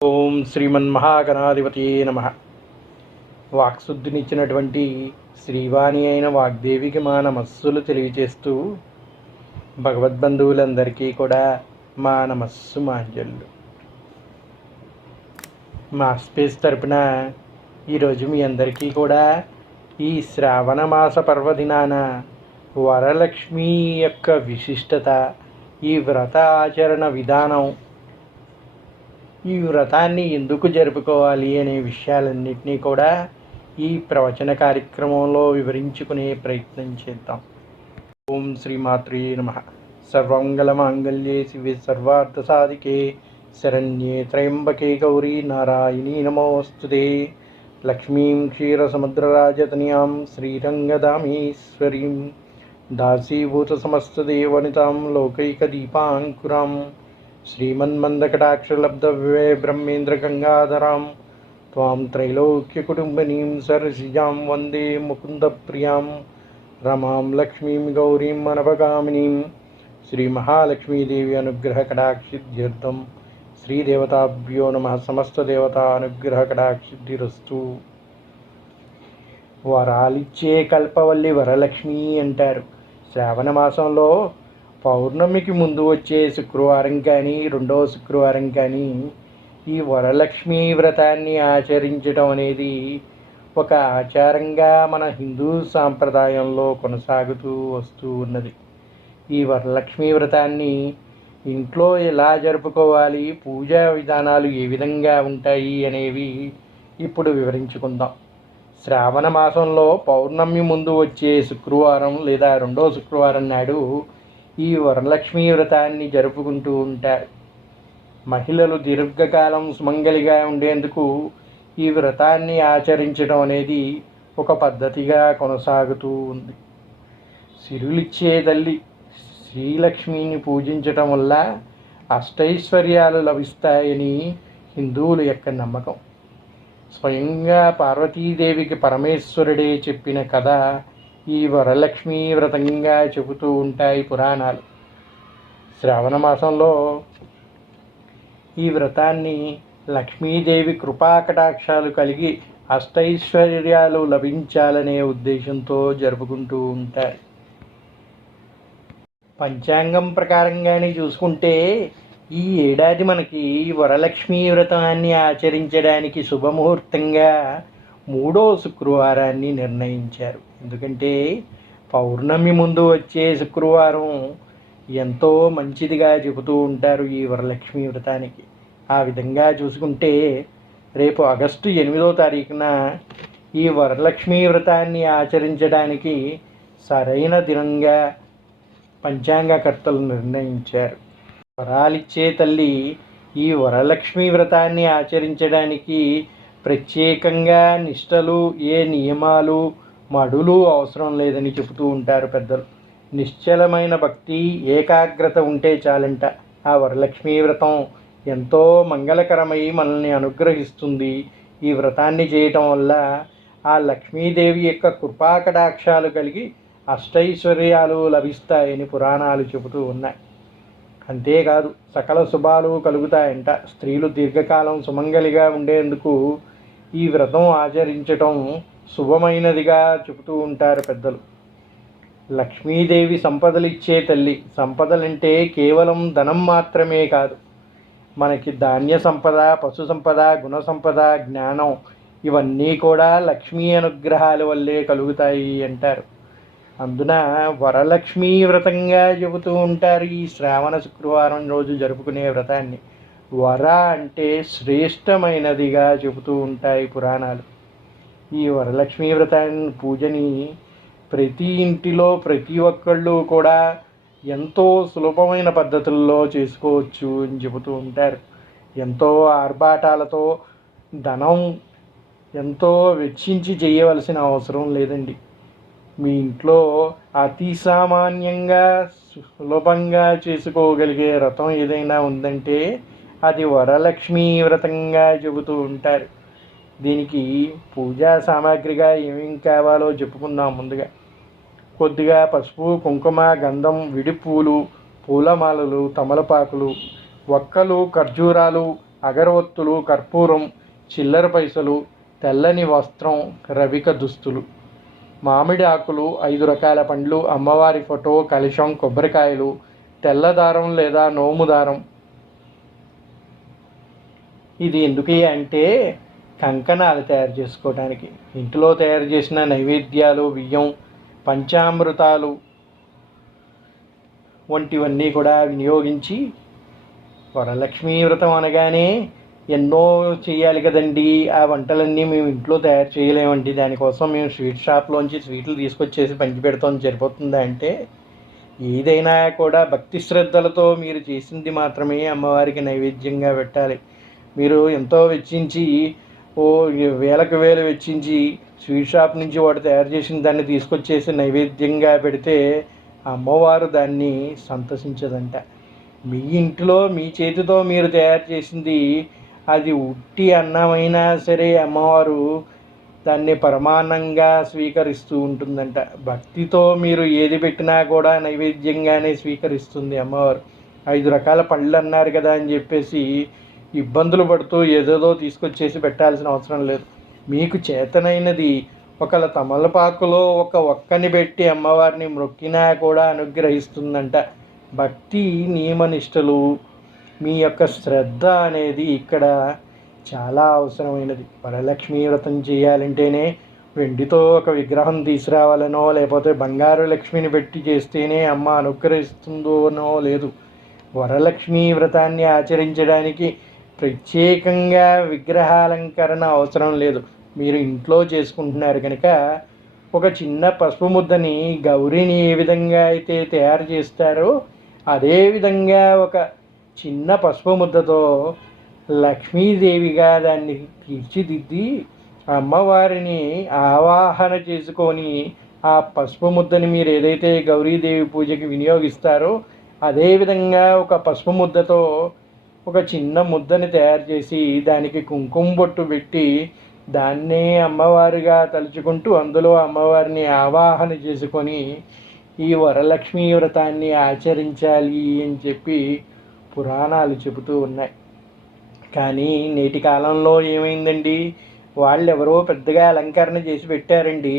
ఓం శ్రీమన్మహాగణాధిపతి నమ. వాక్శుద్ధినిచ్చినటువంటి శ్రీవాణి అయిన వాగ్దేవికి మా నమస్సులు తెలియజేస్తూ భగవద్బంధువులందరికీ కూడా మా నమస్సు మాంజల్లు మా స్పేస్ తరపున ఈరోజు మీ అందరికీ కూడా ఈ శ్రావణ మాస పర్వదినాన వరలక్ష్మి యొక్క విశిష్టత ఈ వ్రత ఆచరణ విధానం ఈ వ్రతాన్ని ఎందుకు జరుపుకోవాలి అనే విషయాలన్నింటినీ కూడా ఈ ప్రవచన కార్యక్రమంలో వివరించుకునే ప్రయత్నం చేద్దాం. ఓం శ్రీమాత్రే నమ. సర్వంగళమాంగళ్యే శివే సర్వార్థ సాధికే శరణ్యే త్రయంబకే గౌరీ నారాయణీ నమోస్తుతే. లక్ష్మీం క్షీరసముద్రరాజతనయాం శ్రీరంగదామీశ్వరీం. దాసీభూతసమస్తదేవనితాం లోకైకదీపాంకురాం. श्रीमन्मन्दकटाक्षलब्धव्ये ब्रह्मेन्द्रगङ्गाधरां त्वां त्रैलोक्यकुटुम्बिनीं सरसिजां वन्दे मुकुन्दप्रियां रमां लक्ष्मीं गौरीं मनपगामिनीं श्रीमहालक्ष्मीदेवी अनुग्रहकटाक्षिद्ध्यर्थं श्रीदेवताभ्यो नमः समस्तदेवता అనుగ్రహకటాక్షిద్ధిరస్తు వరాలిచ్చే కల్పవల్లి వరలక్ష్మి అంటారు శ్రావణ మాసంలో పౌర్ణమికి ముందు వచ్చే శుక్రవారం కానీ రెండవ శుక్రవారం కానీ ఈ వరలక్ష్మి వ్రతాన్ని ఆచరించడం అనేది ఒక ఆచారంగా మన హిందూ సాంప్రదాయంలో కొనసాగుతూ వస్తూ ఉన్నది. ఈ వరలక్ష్మి వ్రతాన్ని ఇంట్లో ఎలా జరుపుకోవాలి పూజా విధానాలు ఏ విధంగా ఉంటాయి అనేవి ఇప్పుడు వివరించుకుందాం. శ్రావణ మాసంలో పౌర్ణమి ముందు వచ్చే శుక్రవారం లేదా రెండో శుక్రవారం నాడు ఈ వరలక్ష్మి వ్రతాన్ని జరుపుకుంటూ ఉంటారు. మహిళలు దీర్ఘకాలం సుమంగలిగా ఉండేందుకు ఈ వ్రతాన్ని ఆచరించడం అనేది ఒక పద్ధతిగా కొనసాగుతూ ఉంది. సిరులిచ్చే తల్లి శ్రీలక్ష్మిని పూజించటం వల్ల అష్టైశ్వర్యాలు లభిస్తాయని హిందువుల యొక్క నమ్మకం. స్వయంగా పార్వతీదేవికి పరమేశ్వరుడే చెప్పిన కథ ఈ వరలక్ష్మీ వ్రతంగా చెబుతూ ఉంటాయి పురాణాలు. శ్రావణ మాసంలో ఈ వ్రతాన్ని లక్ష్మీదేవి కృపాకటాక్షాలు కలిగి అష్టైశ్వర్యాలు లభించాలనే ఉద్దేశంతో జరుపుకుంటూ ఉంటారు పంచాంగం ప్రకారంగానే చూసుకుంటే ఈ ఏడాది మనకి వరలక్ష్మీ వ్రతాన్ని ఆచరించడానికి శుభముహూర్తంగా మూడో శుక్రవారాన్ని నిర్ణయించారు. ఎందుకంటే పౌర్ణమి ముందు వచ్చే శుక్రవారం ఎంతో మంచిదిగా చెబుతూ ఉంటారు ఈ వరలక్ష్మి వ్రతానికి. ఆ విధంగా చూసుకుంటే రేపు ఆగస్టు ఎనిమిదో తారీఖున ఈ వరలక్ష్మి వ్రతాన్ని ఆచరించడానికి సరైన దినంగా పంచాంగకర్తలు నిర్ణయించారు. వరాలిచ్చే తల్లి ఈ వరలక్ష్మి వ్రతాన్ని ఆచరించడానికి ప్రత్యేకంగా నిష్టలు ఏ నియమాలు మడులు అవసరం లేదని చెబుతూ ఉంటారు పెద్దలు. నిశ్చలమైన భక్తి ఏకాగ్రత ఉంటే చాలంట. ఆ వరలక్ష్మీ వ్రతం ఎంతో మంగళకరమై మనల్ని అనుగ్రహిస్తుంది. ఈ వ్రతాన్ని చేయటం వల్ల ఆ లక్ష్మీదేవి యొక్క కృపాకటాక్షాలు కలిగి అష్టైశ్వర్యాలు లభిస్తాయని పురాణాలు చెబుతూ ఉన్నాయి. అంతేకాదు సకల శుభాలు కలుగుతాయంట. స్త్రీలు దీర్ఘకాలం సుమంగలిగా ఉండేందుకు ఈ వ్రతం ఆచరించటం శుభమైనదిగా చెబుతూ ఉంటారు పెద్దలు. లక్ష్మీదేవి సంపదలిచ్చే తల్లి సంపదలంటే కేవలం ధనం మాత్రమే కాదు. మనకి ధాన్య సంపద పశు సంపద గుణ సంపద జ్ఞానం ఇవన్నీ కూడా లక్ష్మీ అనుగ్రహాల వల్లే కలుగుతాయి అంటారు. అందున వరలక్ష్మీ వ్రతంగా చెబుతూ ఉంటారు ఈ శ్రావణ శుక్రవారం రోజు జరుపుకునే వ్రతాన్ని. వర అంటే శ్రేష్టమైనదిగా చెబుతూ ఉంటాయి పురాణాలు. ఈ వరలక్ష్మీ వ్రతాన్ని పూజని ప్రతి ఇంటిలో ప్రతి ఒక్కళ్ళు కూడా ఎంతో సులభమైన పద్ధతుల్లో చేసుకోవచ్చు అని చెబుతూ ఉంటారు. ఎంతో ఆర్భాటాలతో ధనం ఎంతో వెచ్చించి చేయవలసిన అవసరం లేదండి. మీ ఇంట్లో అతి సామాన్యంగా సులభంగా చేసుకోగలిగే వ్రతం ఏదైనా ఉందంటే అది వరలక్ష్మీ వ్రతంగా చెబుతూ ఉంటారు. దీనికి పూజా సామాగ్రిగా ఏమేం కావాలో చెప్పుకుందాం ముందుగా. కొద్దిగా పసుపు కుంకుమ గంధం విడిపూలు పూలమాలలు తమలపాకులు వక్కలు ఖర్జూరాలు అగరవత్తులు కర్పూరం చిల్లర పైసలు తెల్లని వస్త్రం రవిక దుస్తులు. మామిడి ఆకులు ఐదు రకాల పండ్లు అమ్మవారి ఫోటో కలశం కొబ్బరికాయలు తెల్లదారం లేదా నోము దారం ఇది ఎందుకు అంటే కంకణాలు తయారు చేసుకోవడానికి ఇంట్లో తయారు చేసిన నైవేద్యాలు బియ్యం పంచామృతాలు వంటివన్నీ కూడా వినియోగించి వరలక్ష్మీ వ్రతం అనగానే ఎన్నో చేయాలి కదండి. ఆ వంటలన్నీ మేము ఇంట్లో తయారు చేయలేమండి. దానికోసం మేము స్వీట్ షాప్లోంచి స్వీట్లు తీసుకొచ్చేసి పంచి పెడతాం. సరిపోతుందా అంటే ఏదైనా కూడా భక్తి శ్రద్ధలతో మీరు చేసింది మాత్రమే అమ్మవారికి నైవేద్యంగా పెట్టాలి. మీరు ఎంతో వెచ్చించి ఓ వేలకు వేలు వెచ్చించి స్వీట్ షాప్ నుంచి వాడు తయారు చేసిన దాన్ని తీసుకొచ్చేసి నైవేద్యంగా పెడితే అమ్మవారు దాన్ని సంతసించదంట. మీ ఇంట్లో మీ చేతితో మీరు తయారు చేసింది అది ఉట్టి అన్నమైనా సరే అమ్మవారు దాన్ని పరమాన్నంగా స్వీకరిస్తూ ఉంటుందంట. భక్తితో మీరు ఏది పెట్టినా కూడా నైవేద్యంగానే స్వీకరిస్తుంది అమ్మవారు. ఐదు రకాల పళ్ళు అన్నారు కదా అని చెప్పేసి ఇబ్బందులు పడుతూ ఏదేదో తీసుకొచ్చేసి పెట్టాల్సిన అవసరం లేదు. మీకు చేతనైనది ఒకళ్ళ తమలపాకులో ఒక ఒక్కని పెట్టి అమ్మవారిని మొక్కినా కూడా అనుగ్రహిస్తుందంట. భక్తి నియమనిష్టలు మీ యొక్క శ్రద్ధ అనేది ఇక్కడ చాలా అవసరమైనది. వరలక్ష్మీ వ్రతం చేయాలంటేనే వెండితో ఒక విగ్రహం తీసుకురావాలనో లేకపోతే బంగారు లక్ష్మిని పెట్టి చేస్తేనే అమ్మ అనుగ్రహిస్తుందోనో లేదు. వరలక్ష్మీ వ్రతాన్ని ఆచరించడానికి ప్రత్యేకంగా విగ్రహాలంకరణ అవసరం లేదు. మీరు ఇంట్లో చేసుకుంటున్నారు కనుక ఒక చిన్న పసుపు ముద్దని గౌరీని ఏ విధంగా అయితే తయారు చేస్తారో అదేవిధంగా ఒక చిన్న పసుపు ముద్దతో లక్ష్మీదేవిగా దాన్ని తీర్చిదిద్ది అమ్మవారిని ఆవాహన చేసుకొని ఆ పసుపు ముద్దని మీరు ఏదైతే గౌరీదేవి పూజకి వినియోగిస్తారో అదేవిధంగా ఒక పసుపు ముద్దతో ఒక చిన్న ముద్దని తయారు చేసి దానికి కుంకుమ బొట్టు పెట్టి దాన్నే అమ్మవారిగా తలుచుకుంటూ అందులో అమ్మవారిని ఆవాహన చేసుకొని ఈ వరలక్ష్మి వ్రతాన్ని ఆచరించాలి అని చెప్పి పురాణాలు చెబుతూ ఉన్నాయి. కానీ నేటి కాలంలో ఏమైందండి? వాళ్ళు ఎవరో పెద్దగా అలంకరణ చేసి పెట్టారండి.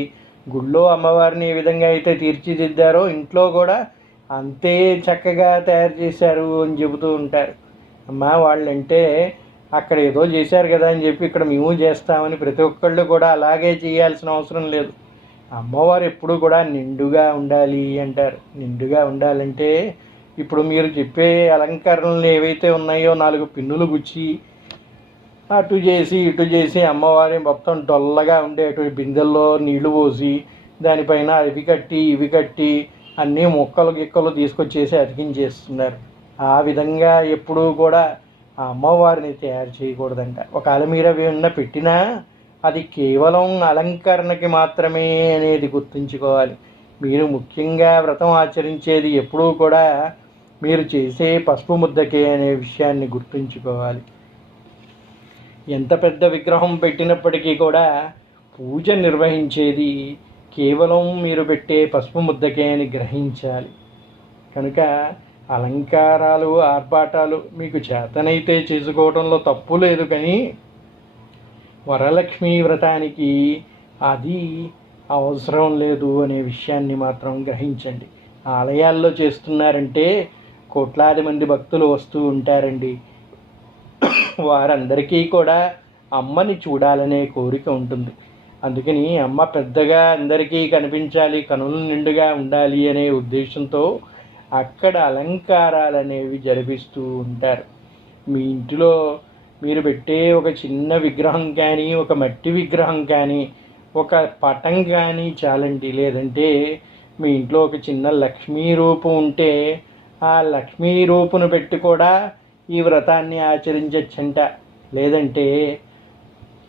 గుళ్ళో అమ్మవారిని ఏ విధంగా అయితే తీర్చిదిద్దారో ఇంట్లో కూడా అంతే చక్కగా తయారు చేశారు అని చెబుతూ ఉంటారు. అమ్మ వాళ్ళంటే అక్కడ ఏదో చేశారు కదా అని చెప్పి ఇక్కడ మేము చేస్తామని ప్రతి ఒక్కళ్ళు కూడా అలాగే చేయాల్సిన అవసరం లేదు. అమ్మవారు ఎప్పుడు కూడా నిండుగా ఉండాలి అంటారు. నిండుగా ఉండాలంటే ఇప్పుడు మీరు చెప్పే అలంకరణలు ఏవైతే ఉన్నాయో నాలుగు పిన్నులు గుచ్చి అటు చేసి ఇటు చేసి అమ్మవారి మొత్తం డొల్లగా అటు బిందెల్లో నీళ్ళు పోసి దానిపైన అవి కట్టి ఇవి కట్టి అన్నీ మొక్కలు గిక్కలు తీసుకొచ్చేసి అతికించేస్తున్నారు. ఆ విధంగా ఎప్పుడూ కూడా ఆ అమ్మవారిని తయారు చేయకూడదంట. ఒకవేళ మీరు అవి ఉన్న పెట్టినా అది కేవలం అలంకరణకి మాత్రమే అనేది గుర్తుంచుకోవాలి. మీరు ముఖ్యంగా వ్రతం ఆచరించేది ఎప్పుడూ కూడా మీరు చేసే పసుపు ముద్దకే అనే విషయాన్ని గుర్తుంచుకోవాలి. ఎంత పెద్ద విగ్రహం పెట్టినప్పటికీ కూడా పూజ నిర్వహించేది కేవలం మీరు పెట్టే పసుపు ముద్దకే అని గ్రహించాలి. కనుక అలంకారాలు ఆర్భాటాలు మీకు చేతనైతే చేసుకోవడంలో తప్పు లేదు కానీ వరలక్ష్మీ వ్రతానికి అది అవసరం లేదు అనే విషయాన్ని మాత్రం గ్రహించండి. ఆలయాల్లో చేస్తున్నారంటే కోట్లాది మంది భక్తులు వస్తూ ఉంటారండి. వారందరికీ కూడా అమ్మని చూడాలనే కోరిక ఉంటుంది. అందుకని అమ్మ పెద్దగా అందరికీ కనిపించాలి కనులు నిండుగా ఉండాలి అనే ఉద్దేశంతో అక్కడ అలంకారాలు అనేవి జరిపిస్తూ ఉంటారు. మీ ఇంటిలో మీరు పెట్టే ఒక చిన్న విగ్రహం కానీ ఒక మట్టి విగ్రహం కానీ ఒక పటం కానీ చాలండి. లేదంటే మీ ఇంట్లో ఒక చిన్న లక్ష్మీ రూపం ఉంటే ఆ లక్ష్మీ రూపును పెట్టి కూడా ఈ వ్రతాన్ని ఆచరించచ్చంట. లేదంటే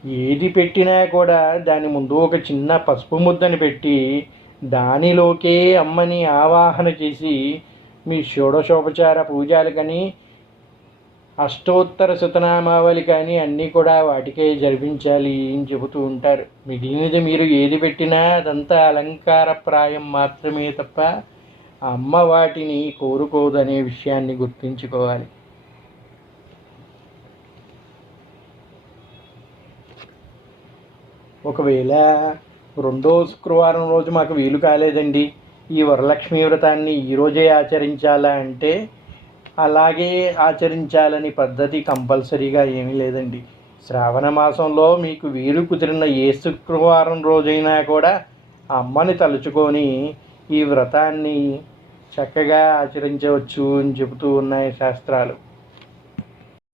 ఏది పెట్టినా కూడా దాని ముందు ఒక చిన్న పసుపు ముద్దని పెట్టి దానిలోకే అమ్మని ఆవాహన చేసి మీ షోడశోపచార పూజలు కానీ అష్టోత్తర శతనామావళి కానీ అన్నీ కూడా వాటికే జరిపించాలి అని చెబుతూ ఉంటారు. మిగిలినది మీరు ఏది పెట్టినా అదంతా అలంకారప్రాయం మాత్రమే తప్ప అమ్మ వాటిని కోరుకోదనే విషయాన్ని గుర్తుంచుకోవాలి. ఒకవేళ రెండో శుక్రవారం రోజు మాకు వీలు కాలేదండి. ఈ వరలక్ష్మీ వ్రతాన్ని ఈరోజే ఆచరించాలా అంటే అలాగే ఆచరించాలని పద్ధతి కంపల్సరీగా ఏమీ లేదండి. శ్రావణ మాసంలో మీకు వీలు కుదిరిన ఏ శుక్రవారం రోజైనా కూడా అమ్మని తలుచుకొని ఈ వ్రతాన్ని చక్కగా ఆచరించవచ్చు అని చెబుతూ ఉన్నాయి శాస్త్రాలు.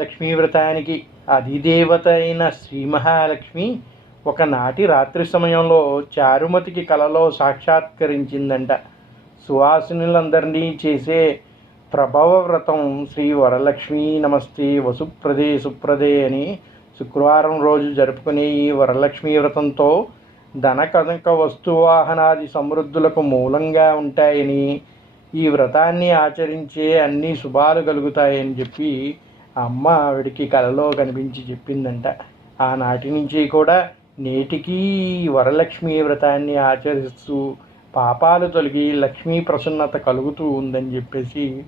లక్ష్మీ వ్రతానికి అధిదేవత అయిన శ్రీ మహాలక్ష్మి ఒకనాటి రాత్రి సమయంలో చారుమతికి కలలో సాక్షాత్కరించిందంట. సువాసినులందరినీ చేసే ప్రభవ వ్రతం శ్రీ వరలక్ష్మి నమస్తే వసుప్రదే సుప్రదే అని శుక్రవారం రోజు జరుపుకునే ఈ వరలక్ష్మి వ్రతంతో ధన కనక వస్తువాహనాది సమృద్ధులకు మూలంగా ఉంటాయని ఈ వ్రతాన్ని ఆచరించే అన్ని శుభాలు కలుగుతాయని చెప్పి అమ్మ ఆవిడికి కలలో కనిపించి చెప్పిందంట. ఆనాటి నుంచి కూడా నేటికీ వరలక్ష్మి వ్రతాన్ని ఆచరిస్తూ పాపాలు తొలగి లక్ష్మీ ప్రసన్నత కలుగుతూ ఉందని చెప్పేసి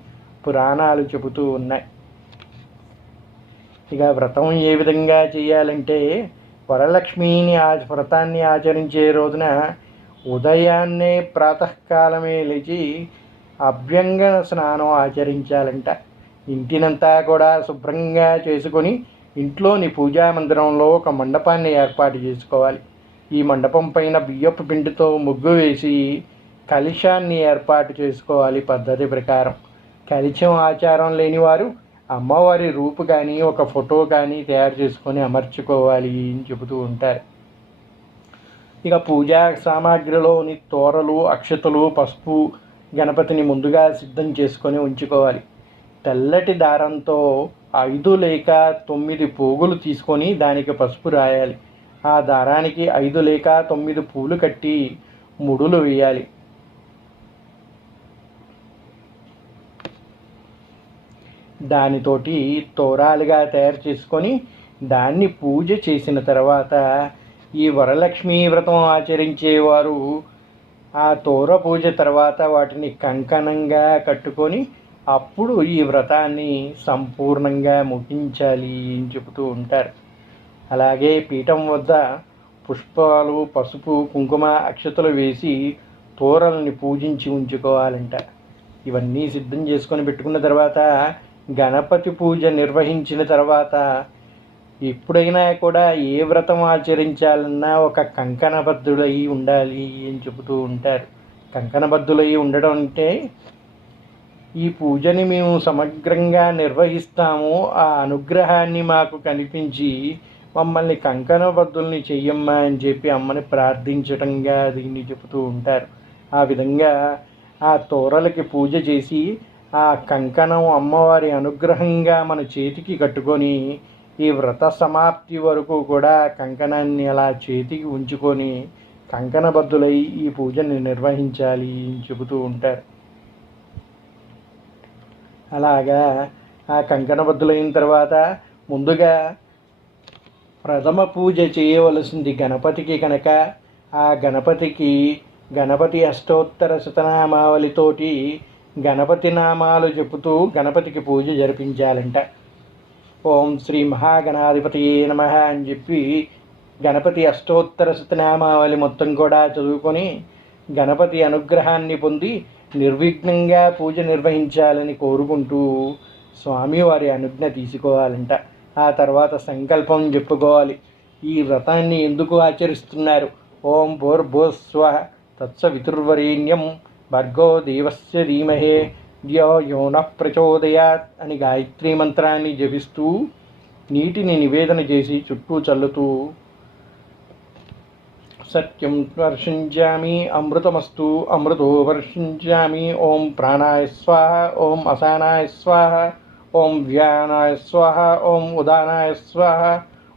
పురాణాలు చెబుతూ ఉన్నాయి. ఇక వ్రతం ఏ విధంగా చేయాలంటే వరలక్ష్మిని ఆ వ్రతాన్ని ఆచరించే రోజున ఉదయాన్నే ప్రాతకాలమే లేచి అభ్యంగ స్నానం ఆచరించాలంట. ఇంటినంతా కూడా శుభ్రంగా చేసుకొని ఇంట్లోని పూజా మందిరంలో ఒక మండపాన్ని ఏర్పాటు చేసుకోవాలి. ఈ మండపం పైన బియ్యపు పిండితో ముగ్గు వేసి కలిశాన్ని ఏర్పాటు చేసుకోవాలి పద్ధతి ప్రకారం. కలిశం ఆచారం లేనివారు అమ్మవారి రూపు కానీ ఒక ఫోటో కానీ తయారు చేసుకొని అమర్చుకోవాలి అని చెబుతూ ఉంటారు. ఇక పూజా సామాగ్రిలోని తోరలు అక్షతలు పసుపు గణపతిని ముందుగా సిద్ధం చేసుకొని ఉంచుకోవాలి. తెల్లటి దారంతో ఐదు లేక తొమ్మిది పోగులు తీసుకొని దానికి పసుపు రాయాలి. ఆ దారానికి ఐదు లేక తొమ్మిది పూలు కట్టి ముడులు వేయాలి. దానితోటి తోరాలుగా తయారు చేసుకొని దాన్ని పూజ చేసిన తర్వాత ఈ వరలక్ష్మీ వ్రతం ఆచరించేవారు ఆ తోర పూజ తర్వాత వాటిని కంకణంగా కట్టుకొని అప్పుడు ఈ వ్రతాన్ని సంపూర్ణంగా ముగించాలి అని చెబుతూ ఉంటారు. అలాగే పీఠం వద్ద పుష్పాలు పసుపు కుంకుమ అక్షతలు వేసి తోరల్ని పూజించి ఉంచుకోవాలంట. ఇవన్నీ సిద్ధం చేసుకొని పెట్టుకున్న తర్వాత గణపతి పూజ నిర్వహించిన తర్వాత ఎప్పుడైనా కూడా ఏ వ్రతం ఆచరించాలన్నా ఒక కంకణబద్ధులై ఉండాలి అని చెబుతూ ఉంటారు. కంకణబద్ధులై ఉండడం అంటే ఈ పూజని మేము సమగ్రంగా నిర్వహిస్తాము. ఆ అనుగ్రహాన్ని మాకు కనిపించి మమ్మల్ని కంకణబద్ధుల్ని చెయ్యమ్మా అని చెప్పి అమ్మని ప్రార్థించటంగా దీన్ని చెబుతూ ఉంటారు. ఆ విధంగా ఆ తోరలకి పూజ చేసి ఆ కంకణం అమ్మవారి అనుగ్రహంగా మన చేతికి కట్టుకొని ఈ వ్రత సమాప్తి వరకు కూడా కంకణాన్ని అలా చేతికి ఉంచుకొని కంకణబద్ధులై ఈ పూజని నిర్వహించాలి అని చెబుతూ ఉంటారు. అలాగా. ఆ కంకణబద్ధులైన తర్వాత ముందుగా ప్రథమ పూజ చేయవలసింది గణపతికి కనుక. ఆ గణపతికి గణపతి అష్టోత్తర శతనామావళితోటి గణపతి నామాలు చెబుతూ గణపతికి పూజ జరిపించాలంట. ఓం శ్రీ మహాగణాధిపతి నమ అని చెప్పి గణపతి అష్టోత్తర శతనామావళి మొత్తం కూడా చదువుకొని గణపతి అనుగ్రహాన్ని పొంది నిర్విఘ్నంగా పూజ నిర్వహించాలని కోరుకుంటూ స్వామివారి అనుజ్ఞ తీసుకోవాలంట. ఆ తర్వాత సంకల్పం చెప్పుకోవాలి. ఈ వ్రతాన్ని ఎందుకు ఆచరిస్తున్నారు? ఓం భోర్భోస్వ తత్సవితుర్వరేణ్యం భర్గో దేవస్య ధీమహే ధ్యో యోన ప్రచోదయాత్ అని గాయత్రీ మంత్రాన్ని జపిస్తూ నీటిని నివేదన చేసి చుట్టూ చల్లుతూ సత్యం వర్షించామి అమృతమస్తు అమృతో వర్షించామి ఓం ప్రాణాయ స్వాహ ఓం అసానాయ స్వాహ ఓం వ్యానాయ స్వాహ ఓం ఉదానాయ స్వాహ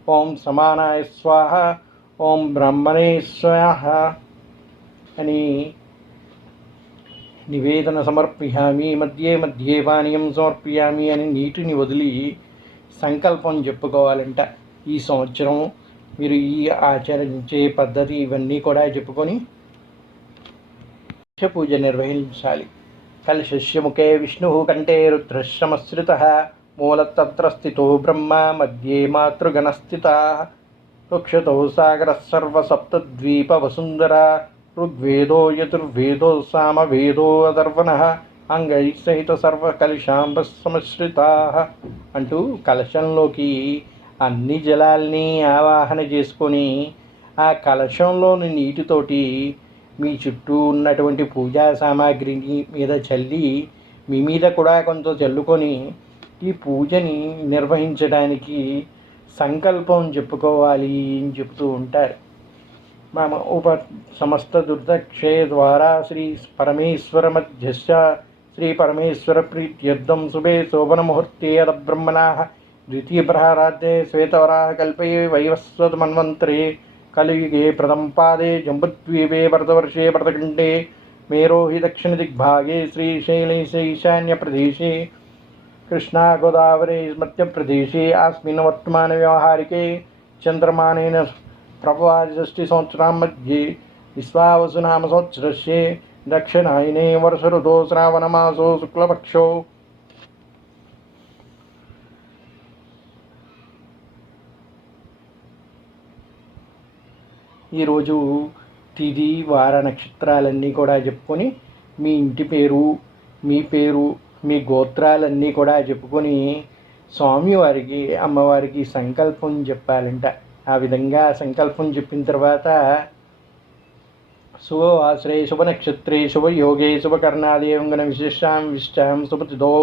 ఓం సమానాయ స్వాహ ఓం బ్రహ్మణే స్వాహ అని నివేదన సమర్పయామి మధ్యే మధ్యే పానీయం సమర్పయామి అని నీటిని వదిలి సంకల్పం చెప్పుకోవాలంట. ఈ సంవత్సరం మీరు ఈ ఆచరించే పద్ధతి ఇవన్నీ కూడా చెప్పుకొని పూజ నిర్వహించాలి. కలశస్యముఖే విష్ణు కంటే రుద్రశ్రమశ్రిత మూలతత్ర స్థితో బ్రహ్మ మధ్యే మాతృగణస్థిత. రుక్షతో సాగర సర్వసప్తద్వీప వసుంధర ఋగ్వేదో యజుర్వేదో సామవేదో అదర్వణ అంగై సహిత సర్వ కలిశాంబ సమశ్రితా అంటూ కలశంలోకి అన్ని జలాల్ని ఆవాహన చేసుకొని ఆ కలశంలోని నీటితోటి మీ చుట్టూ ఉన్నటువంటి పూజా సామాగ్రిని మీద చల్లి మీ మీద కూడా కొంత చల్లుకొని ఈ పూజని నిర్వహించడానికి సంకల్పం చెప్పుకోవాలి అని చెప్తూ ఉంటారు. మమ ఉప సమస్త దుర్దక్షే ద్వారా శ్రీ పరమేశ్వర మధ్యశ్చ శ్రీ పరమేశ్వర ప్రీత్యర్థం శుభే శోభన ముహూర్తే బ్రహ్మణా द्वितीयप्रहाराद्ये श्वेतवराहकल्पे वैवस्वतमन्वन्तरे कलियुगे प्रदम्पादे जम्बुद्वीपे भरतवर्षे भरतखण्डे मेरोहिदक्षिणदिग्भागे श्रीशैलेशैशान्यप्रदेशे कृष्णागोदावरे मध्यप्रदेशे अस्मिन् वर्तमानव्यावहारिके चन्द्रमानेन प्रभवादिषष्टिसंवत्सरां मध्ये विश्वावसुनामसंवत्सरस्य दक्षिणायने वर्षऋतौ श्रावणमासौ शुक्लपक्षौ ఈరోజు తిది వార నక్షత్రాలన్నీ కూడా చెప్పుకొని మీ ఇంటి పేరు మీ పేరు మీ గోత్రాలన్నీ కూడా చెప్పుకొని స్వామివారికి అమ్మవారికి సంకల్పం చెప్పాలంట. ఆ విధంగా సంకల్పం చెప్పిన తర్వాత శుభవాసరే శుభ నక్షత్రే శుభ యోగే శుభకర్ణాదేవంగన విశిష్టాం విష్టాం శుభతిదో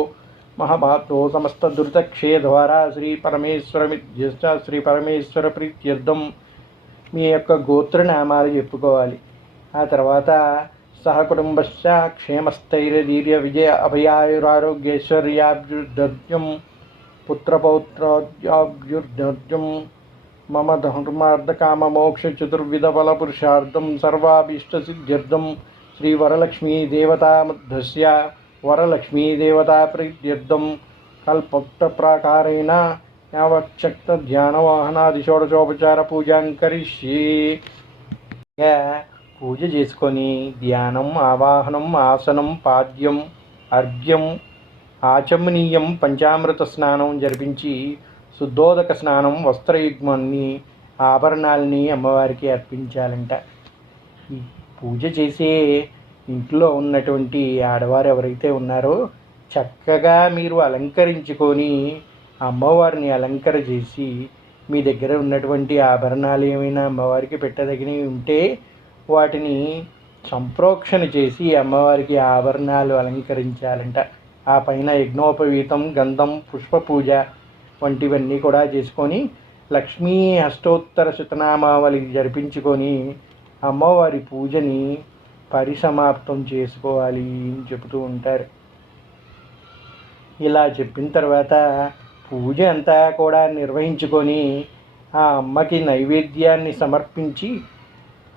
మహాభాతో సమస్త దురితక్షే ద్వారా శ్రీ పరమేశ్వరమిద్యశ్చ శ్రీ పరమేశ్వర ప్రీత్యర్థం. మీ యొక్క గోత్రనామాలు చెప్పుకోవాలి. ఆ తర్వాత సహకుటుంబశ్చ క్షేమస్థైర్యధీర్య విజయ అభయాయురారోగ్యేశ్వర్యాభ్యుర్ధర్యం పుత్రపౌత్రాభ్యుర్ధర్యం మమ ధర్మార్థకామోక్ష చతుర్విధ ధర్మార్థకామమోక్షచతుర్విధఫలపురుషార్థం సర్వాభీష్టసిద్ధ్యర్థం శ్రీ శ్రీవరలక్ష్మీదేవతామధ్యస్య వరలక్ష్మీదేవతాప్రీత్యర్థం కల్పప్రాకారేణ యావచ్చక్త షోడశోపచార పూజాం కరిష్యే పూజ చేసుకొని ధ్యానం ఆవాహనం ఆసనం పాద్యం అర్ఘ్యం ఆచమనీయం పంచామృత స్నానం జరిపించి శుద్ధోదక స్నానం వస్త్రయుగ్మాన్ని ఆభరణాలని అమ్మవారికి అర్పించాలంట. ఈ పూజ చేసే ఇంట్లో ఉన్నటువంటి ఆడవారు ఎవరైతే ఉన్నారో చక్కగా మీరు అలంకరించుకొని అమ్మవారిని అలంకర చేసి మీ దగ్గర ఉన్నటువంటి ఆభరణాలు ఏమైనా అమ్మవారికి పెట్టదగినవి ఉంటే వాటిని సంప్రోక్షణ చేసి అమ్మవారికి ఆభరణాలు అలంకరించాలంట. ఆ పైన యజ్ఞోపవీతం గంధం పుష్ప పూజ వంటివన్నీ కూడా చేసుకొని లక్ష్మీ అష్టోత్తర శతనామావళి జరిపించుకొని అమ్మవారి పూజని పరిసమాప్తం చేసుకోవాలి అని చెబుతూ ఉంటారు. ఇలా చెప్పిన తర్వాత పూజ అంతా కూడా నిర్వహించుకొని ఆ అమ్మకి నైవేద్యాన్ని సమర్పించి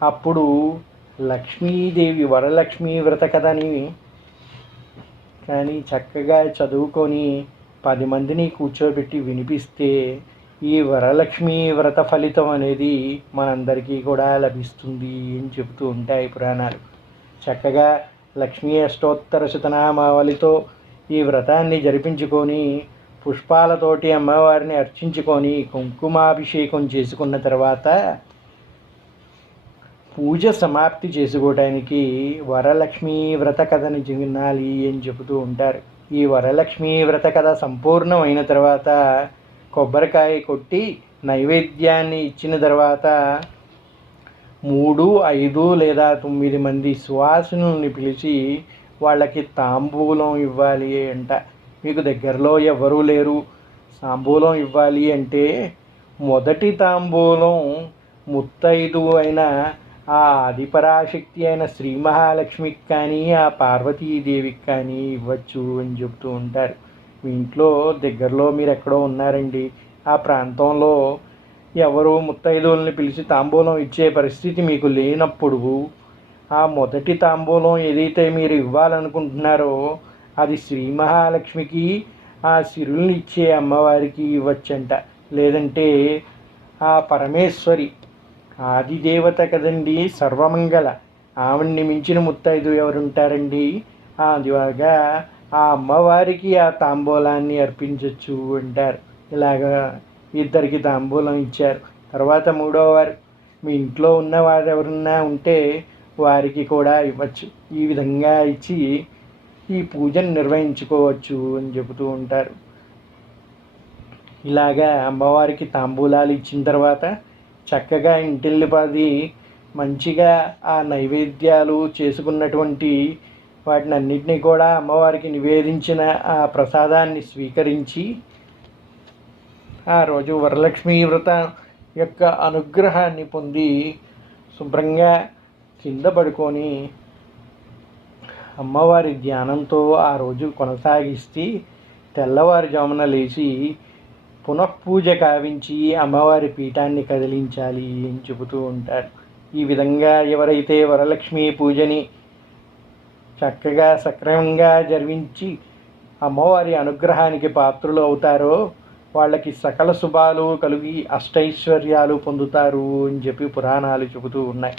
అప్పుడు లక్ష్మీదేవి వరలక్ష్మీ వ్రత కథని కానీ చక్కగా చదువుకొని పది మందిని కూర్చోబెట్టి వినిపిస్తే ఈ వరలక్ష్మి వ్రత ఫలితం అనేది మనందరికీ కూడా లభిస్తుంది అని చెబుతూ ఉంటాయి పురాణాలు. చక్కగా లక్ష్మీ అష్టోత్తర శతనామావళితో ఈ వ్రతాన్ని జరిపించుకొని పుష్పాలతోటి అమ్మవారిని అర్చించుకొని కుంకుమాభిషేకం చేసుకున్న తర్వాత పూజ సమాప్తి చేసుకోవడానికి వరలక్ష్మీ వ్రత కథని వినాలి అని చెబుతూ ఉంటారు. ఈ వరలక్ష్మీ వ్రత కథ సంపూర్ణమైన తర్వాత కొబ్బరికాయ కొట్టి నైవేద్యాన్ని ఇచ్చిన తర్వాత మూడు ఐదు లేదా తొమ్మిది మంది సువాసనుల్ని పిలిచి వాళ్ళకి తాంబూలం ఇవ్వాలి అంట. మీకు దగ్గరలో ఎవరూ లేరు. తాంబూలం ఇవ్వాలి అంటే మొదటి తాంబూలం ముత్తైదు అయిన ఆ ఆదిపరాశక్తి అయిన శ్రీ మహాలక్ష్మికి కానీ ఆ పార్వతీదేవికి కానీ ఇవ్వచ్చు అని చెబుతూ ఉంటారు. మీ ఇంట్లో దగ్గరలో మీరు ఎక్కడో ఉన్నారండి. ఆ ప్రాంతంలో ఎవరు ముత్తైదువుల్ని పిలిచి తాంబూలం ఇచ్చే పరిస్థితి మీకు లేనప్పుడు ఆ మొదటి తాంబూలం ఏదైతే మీరు ఇవ్వాలనుకుంటున్నారో అది శ్రీ మహాలక్ష్మికి ఆ సిరుల్ని ఇచ్చే అమ్మవారికి ఇవ్వచ్చంట. లేదంటే ఆ పరమేశ్వరి ఆదిదేవత కదండి సర్వమంగళ. ఆవిడ్ని మించిన ముత్తైదు ఎవరుంటారండి? అందువలగా ఆ అమ్మవారికి ఆ తాంబూలాన్ని అర్పించవచ్చు అంటారు. ఇలాగా ఇద్దరికి తాంబూలం ఇచ్చారు. తర్వాత మూడో వారు మీ ఇంట్లో ఉన్న వారు ఎవరన్నా ఉంటే వారికి కూడా ఇవ్వచ్చు. ఈ విధంగా ఇచ్చి ఈ పూజను నిర్వహించుకోవచ్చు అని చెబుతూ ఉంటారు. ఇలాగా అమ్మవారికి తాంబూలాలు ఇచ్చిన తర్వాత చక్కగా ఇంటిల్లిపాది మంచిగా ఆ నైవేద్యాలు చేసుకున్నటువంటి వాటిని అన్నింటినీ కూడా అమ్మవారికి నివేదించిన ఆ ప్రసాదాన్ని స్వీకరించి ఆ రోజు వరలక్ష్మీ వ్రత యొక్క అనుగ్రహాన్ని పొంది శుభ్రంగా కింద పడుకొని అమ్మవారి ధ్యానంతో ఆ రోజు కొనసాగిస్తే తెల్లవారుజామున లేచి పునఃపూజ కావించి అమ్మవారి పీఠాన్ని కదిలించాలి అని చెబుతూ ఉంటారు ఈ విధంగా ఎవరైతే వరలక్ష్మి పూజని చక్కగా సక్రమంగా జరిపించి అమ్మవారి అనుగ్రహానికి పాత్రులు అవుతారో వాళ్ళకి సకల శుభాలు కలిగి అష్టైశ్వర్యాలు పొందుతారు అని చెప్పి పురాణాలు చెబుతూ ఉన్నాయి.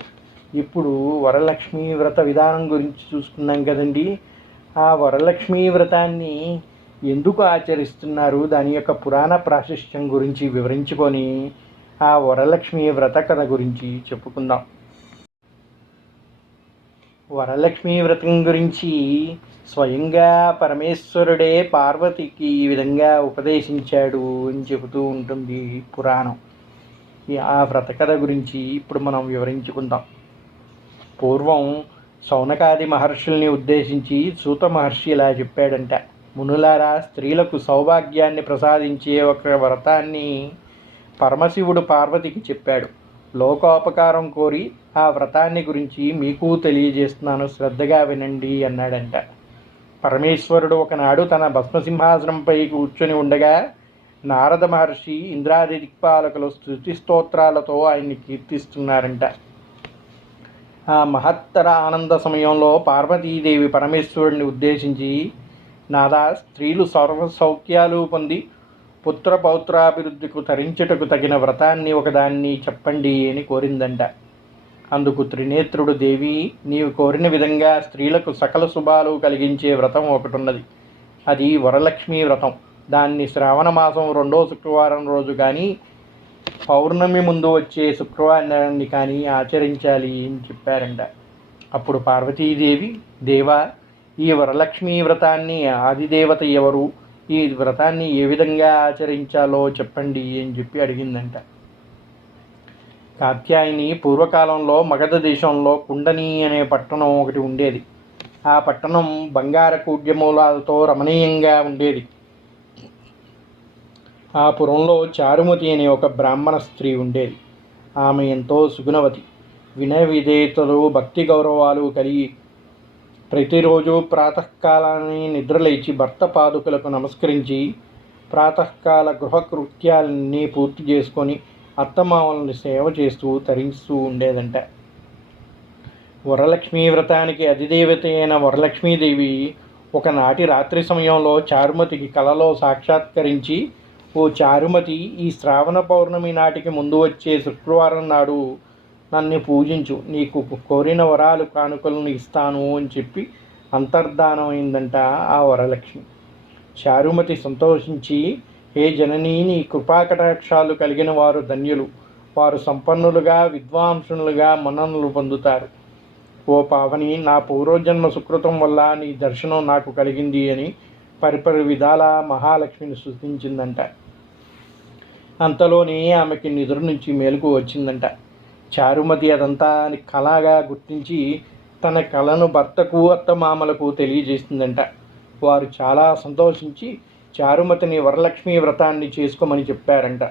ఇప్పుడు వరలక్ష్మీ వ్రత విధానం గురించి చూసుకున్నాం కదండి. ఆ వరలక్ష్మీ వ్రతాన్ని ఎందుకు ఆచరిస్తున్నారు? దాని యొక్క పురాణ ప్రాశస్త్యం గురించి వివరించుకొని ఆ వరలక్ష్మి వ్రత కథ గురించి చెప్పుకుందాం. వరలక్ష్మి వ్రతం గురించి స్వయంగా పరమేశ్వరుడే పార్వతికి ఈ విధంగా ఉపదేశించాడు అని చెబుతూ ఉంటుంది పురాణం. ఆ వ్రత కథ గురించి ఇప్పుడు మనం వివరించుకుందాం. పూర్వం సౌనకాది మహర్షుల్ని ఉద్దేశించి సూత మహర్షి ఇలా చెప్పాడంట. మునులారా స్త్రీలకు సౌభాగ్యాన్ని ప్రసాదించే ఒక వ్రతాన్ని పరమశివుడు పార్వతికి చెప్పాడు. లోకోపకారం కోరి ఆ వ్రతాన్ని గురించి మీకు తెలియజేస్తున్నాను శ్రద్ధగా వినండి అన్నాడంట. పరమేశ్వరుడు ఒకనాడు తన భస్మసింహాసనంపై కూర్చొని ఉండగా నారద మహర్షి ఇంద్రాది దిక్పాలకులు స్థుతి స్తోత్రాలతో ఆయన్ని కీర్తిస్తున్నారంట. ఆ మహత్తర ఆనంద సమయంలో పార్వతీదేవి పరమేశ్వరుడిని ఉద్దేశించి నాదా స్త్రీలు సర్వ సౌఖ్యాలు పొంది పుత్ర పౌత్రాభివృద్ధికు తరించుటకు తగిన వ్రతాన్ని ఒకదాన్ని చెప్పండి అని కోరిందంట. అందుకు త్రినేత్రుడు దేవి నీవు కోరిన విధంగా స్త్రీలకు సకల శుభాలు కలిగించే వ్రతం ఒకటి ఉన్నది అది వరలక్ష్మి వ్రతం. దాన్ని శ్రావణ మాసం రెండో శుక్రవారం రోజు కానీ పౌర్ణమి ముందు వచ్చే శుక్రవారాన్ని కానీ ఆచరించాలి అని చెప్పారంట. అప్పుడు పార్వతీదేవి దేవా ఈ వరలక్ష్మి వ్రతాన్ని ఆదిదేవత ఎవరు? ఈ వ్రతాన్ని ఏ విధంగా ఆచరించాలో చెప్పండి అని చెప్పి అడిగిందంట. కాత్యాయని పూర్వకాలంలో మగధ దేశంలో కుండని అనే పట్టణం ఒకటి ఉండేది. ఆ పట్టణం బంగార కూడ్యమూలాలతో రమణీయంగా ఉండేది. ఆ పురంలో చారుమతి అనే ఒక బ్రాహ్మణ స్త్రీ ఉండేది. ఆమె ఎంతో సుగుణవతి. వినయ విధేయతలు భక్తి గౌరవాలు కలిగి ప్రతిరోజు ప్రాతకాలాన్ని నిద్రలేచి భర్త పాదుకలకు నమస్కరించి ప్రాతకాల గృహకృత్యాలన్నీ పూర్తి చేసుకొని అత్తమామలను సేవ చేస్తూ తరిస్తూ ఉండేదంట. వరలక్ష్మీ వ్రతానికి అధిదేవత అయిన వరలక్ష్మీదేవి ఒకనాటి రాత్రి సమయంలో చారుమతికి కలలో సాక్షాత్కరించి ఓ చారుమతి ఈ శ్రావణ పౌర్ణమి నాటికి ముందు వచ్చే శుక్రవారం నాడు నన్ను పూజించు. నీకు కోరిన వరాలు కానుకలను ఇస్తాను అని చెప్పి అంతర్ధానమైందంట ఆ వరలక్ష్మి. చారుమతి సంతోషించి హే జననీ నీ కృపాకటాక్షాలు కలిగిన వారు ధన్యులు. వారు సంపన్నులుగా విద్వాంసులుగా మన్ననలు పొందుతారు. ఓ పావని నా పూర్వజన్మ సుకృతం వల్ల నీ దర్శనం నాకు కలిగింది అని పరిపరి విధాల మహాలక్ష్మిని సృష్టించిందంట అంతలోనే ఆమెకి నిద్ర నుంచి మేలుకు వచ్చిందంట. చారుమతి అదంతా కళగా గుర్తించి తన కళను భర్తకు అత్తమామలకు తెలియజేసిందంట. వారు చాలా సంతోషించి చారుమతిని వరలక్ష్మి వ్రతాన్ని చేసుకోమని చెప్పారంట.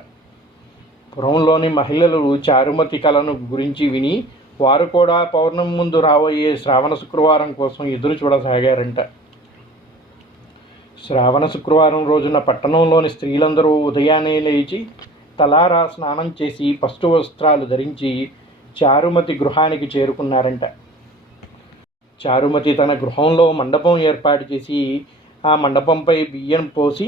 పురంలోని మహిళలు చారుమతి కళను గురించి విని వారు కూడా పౌర్ణమి ముందు రాబోయే శ్రావణ శుక్రవారం కోసం ఎదురు చూడసాగారంట. శ్రావణ శుక్రవారం రోజున పట్టణంలోని స్త్రీలందరూ ఉదయాన్నే లేచి తలారా స్నానం చేసి పస్తు వస్త్రాలు ధరించి చారుమతి గృహానికి చేరుకున్నారంట. చారుమతి తన గృహంలో మండపం ఏర్పాటు చేసి ఆ మండపంపై బియ్యం పోసి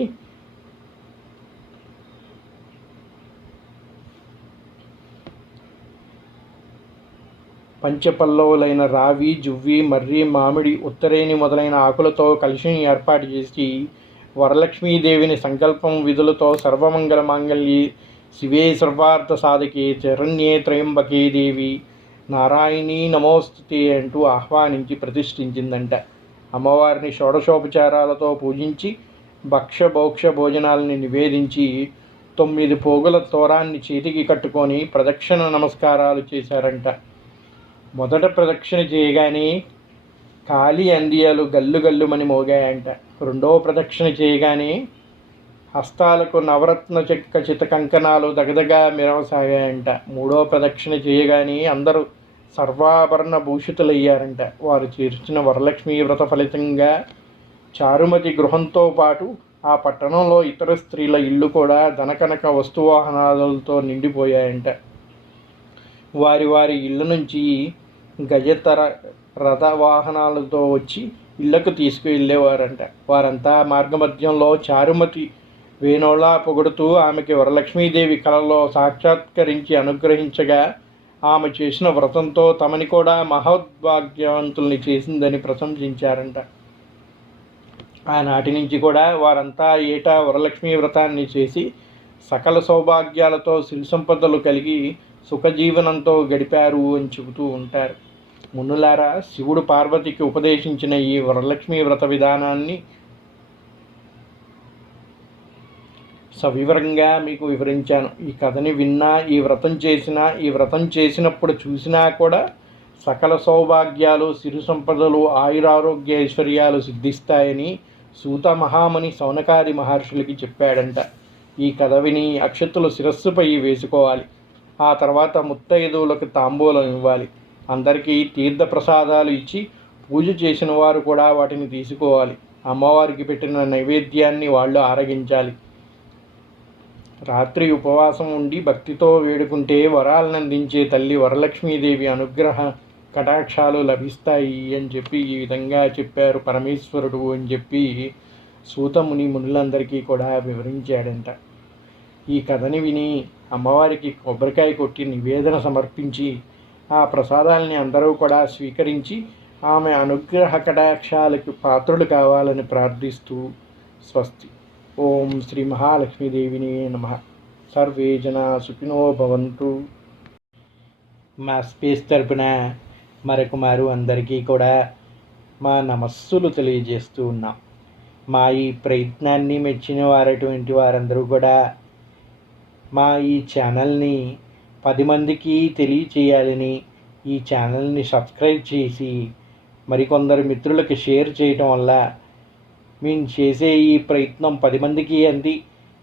పంచపల్లవులైన రావి జువ్వి మర్రి మామిడి ఉత్తరేణి మొదలైన ఆకులతో కలిసిని ఏర్పాటు చేసి వరలక్ష్మీదేవిని సంకల్పం విధులతో సర్వమంగళ మాంగళ్యి శివే సర్వార్థ సాధకే చరణ్యే త్రయంబకే దేవి. నారాయణీ నమోస్తుతి అంటూ ఆహ్వానించి ప్రతిష్ఠించిందంట. అమ్మవారిని షోడశోపచారాలతో పూజించి భక్ష భోక్ష భోజనాలని నివేదించి తొమ్మిది పోగుల తోరాన్ని చేతికి కట్టుకొని ప్రదక్షిణ నమస్కారాలు చేశారంట. మొదట ప్రదక్షిణ చేయగానే కాలి అందియాలు గల్లు గల్లుమని మోగాయంట. రెండవ ప్రదక్షిణ చేయగానే హస్తాలకు నవరత్న చెక్క చితకంకణాలు దగదగా మెరవసాగాయంట. మూడో ప్రదక్షిణ చేయగానే అందరూ సర్వాభరణ భూషితులయ్యారంట. వారు చేర్చిన వరలక్ష్మీ వ్రత ఫలితంగా చారుమతి గృహంతో పాటు ఆ పట్టణంలో ఇతర స్త్రీల ఇల్లు కూడా ధనకనక వస్తువాహనాలతో నిండిపోయాయంట. వారి వారి ఇళ్ళ నుంచి గజతర రథ వాహనాలతో వచ్చి ఇళ్ళకు తీసుకువెళ్ళేవారంట వారంతా మార్గమధ్యంలో చారుమతి వేణోళా పొగుడుతూ ఆమెకి వరలక్ష్మీదేవి కళలో సాక్షాత్కరించి అనుగ్రహించగా ఆమె చేసిన వ్రతంతో తమని కూడా మహోద్భాగ్యవంతుల్ని చేసిందని ప్రశంసించారంట. ఆనాటి నుంచి కూడా వారంతా ఏటా వరలక్ష్మీ వ్రతాన్ని చేసి సకల సౌభాగ్యాలతో సిరి సంపదలు కలిగి సుఖజీవనంతో గడిపారు అని చెబుతూ ఉంటారు. మునులారా శివుడు పార్వతికి ఉపదేశించిన ఈ వరలక్ష్మీ వ్రత విధానాన్ని సవివరంగా మీకు వివరించాను. ఈ కథని విన్నా ఈ వ్రతం చేసినా ఈ వ్రతం చేసినప్పుడు చూసినా కూడా సకల సౌభాగ్యాలు సిరు సంపదలు ఆయురారోగ్య ఐశ్వర్యాలు సిద్ధిస్తాయని సూత మహామణి సౌనకాది మహర్షులకి చెప్పాడంట. ఈ కథ విని అక్షతులు శిరస్సుపై వేసుకోవాలి. ఆ తర్వాత ముత్తైదువులకు తాంబూలం ఇవ్వాలి. అందరికీ తీర్థ ప్రసాదాలు ఇచ్చి పూజ చేసిన వారు కూడా వాటిని తీసుకోవాలి. అమ్మవారికి పెట్టిన నైవేద్యాన్ని వాళ్ళు ఆరగించాలి. రాత్రి ఉపవాసం ఉండి భక్తితో వేడుకుంటే వరాలను అందించే తల్లి వరలక్ష్మీదేవి అనుగ్రహ కటాక్షాలు లభిస్తాయి అని చెప్పి ఈ విధంగా చెప్పారు పరమేశ్వరుడు అని చెప్పి సూతముని మునులందరికీ కూడా వివరించాడంట. ఈ కథని విని అమ్మవారికి కొబ్బరికాయ కొట్టి నివేదన సమర్పించి ఆ ప్రసాదాలని అందరూ కూడా స్వీకరించి ఆమె అనుగ్రహ కటాక్షాలకు పాత్రులు కావాలని ప్రార్థిస్తూ స్వస్తి. ఓం శ్రీ మహాలక్ష్మీదేవిని నమ. సర్వే జనా సుఖినో భవంతు. మా స్పేస్ తరపున మరొక అందరికీ కూడా మా నమస్సులు తెలియజేస్తూ ఉన్నాం. మా ఈ ప్రయత్నాన్ని మెచ్చిన వారటువంటి వారందరూ కూడా మా ఈ ఛానల్ని పది మందికి తెలియచేయాలని ఈ ఛానల్ని సబ్స్క్రైబ్ చేసి మరికొందరు మిత్రులకు షేర్ చేయటం వల్ల మేము చేసే ఈ ప్రయత్నం పది మందికి అంది.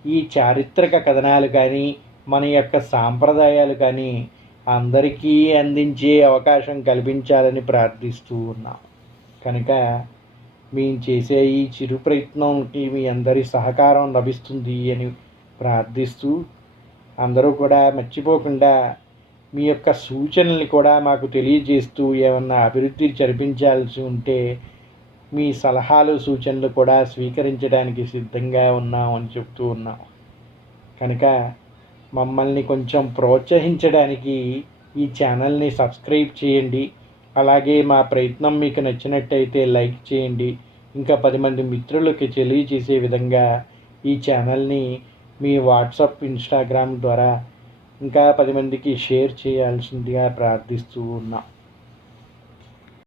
ఈ చారిత్రక కథనాలు కానీ మన యొక్క సాంప్రదాయాలు కానీ అందరికీ అందించే అవకాశం కల్పించాలని ప్రార్థిస్తూ ఉన్నాం. కనుక మేము చేసే ఈ చిరు ప్రయత్నంకి మీ అందరి సహకారం లభిస్తుంది అని ప్రార్థిస్తూ అందరూ కూడా మర్చిపోకుండా మీ యొక్క సూచనల్ని కూడా మాకు తెలియజేస్తూ ఏమన్నా అభివృద్ధి జరిపించాల్సి ఉంటే మీ సలహాలు సూచనలు కూడా స్వీకరించడానికి సిద్ధంగా ఉన్నాం అని చెప్తూ ఉన్నాం. కనుక మమ్మల్ని కొంచెం ప్రోత్సహించడానికి ఈ ఛానల్ని సబ్స్క్రైబ్ చేయండి. అలాగే మా ప్రయత్నం మీకు నచ్చినట్టయితే లైక్ చేయండి. ఇంకా పది మంది మిత్రులకి తెలియజేసే విధంగా ఈ ఛానల్ని మీ వాట్సాప్ ఇన్స్టాగ్రామ్ ద్వారా ఇంకా పది మందికి షేర్ చేయాల్సిందిగా ప్రార్థిస్తూ ఉన్నా.